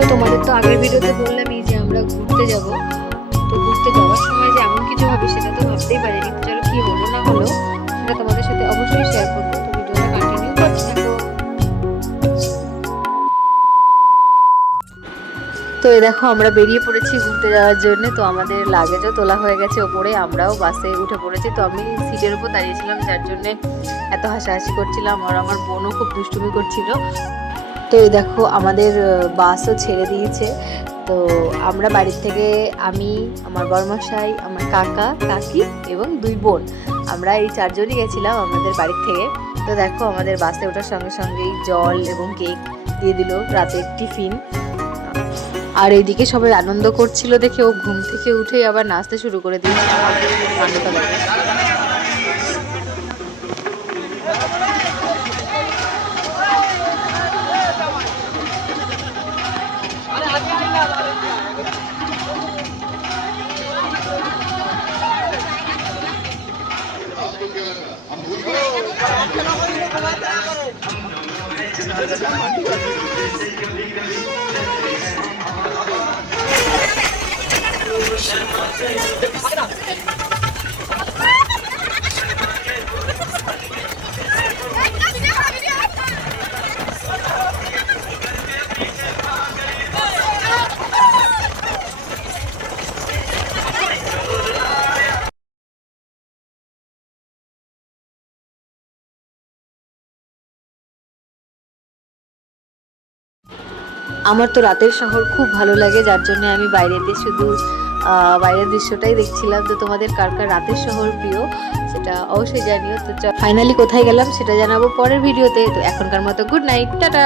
তো তোমাদের তো আগের ভিডিওতে বললামই যে আমরা ঘুরতে যাব। তো ঘুরতে যাওয়ার সময় যে এমন কিছু হবে সেটা তো ভাবতেই পারিনি। তো চলো কি হলো না হলো সেটা তোমাদের সাথে অবশ্যই শেয়ার করবো। তো ভিডিওটা কন্টিনিউ করতে থাকো। তো এই দেখো আমরা বেরিয়ে পড়েছি ঘুরতে যাওয়ার জন্য। তো আমাদের লাগেজও তোলা হয়ে গেছে ওপরে, আমরাও বাসে উঠে পড়েছি। তো আমি সিটের উপর দাঁড়িয়েছিলাম, যার জন্য এত হাসাহাসি করছিলাম, আর আমার বোনও খুব দুষ্টুমি করছিল। তো এই দেখো আমাদের বাসও ছেড়ে দিয়েছে। তো আমরা বাড়ির থেকে আমি, আমার বড়মশাই, আমার কাকা কাকি এবং 2 বোন, আমরা এই 4 জনই গেছিলাম আমাদের বাড়ির থেকে। তো দেখো আমাদের বাসে ওঠার সঙ্গে সঙ্গেই জল এবং কেক দিয়ে দিল, রাতের টিফিন। আর এইদিকে সবাই আনন্দ করছিল দেখে ও ঘুম থেকে উঠেই আবার নাচতে শুরু করে দিয়েছে। কাণ্ডটা দেখো। আমার তো রাতের শহর খুব ভালো লাগে, যার জন্য আমি বাইরেতে শুধু বাইরের দৃশ্যটাই দেখছিলাম। তো তোমাদের কার কার রাতের শহর প্রিয় সেটা অবশ্যই জানিও। তো ফাইনালি কোথায় গেলাম সেটা জানাবো পরের ভিডিওতে। তো এখনকার মতো গুড নাইট, টাটা।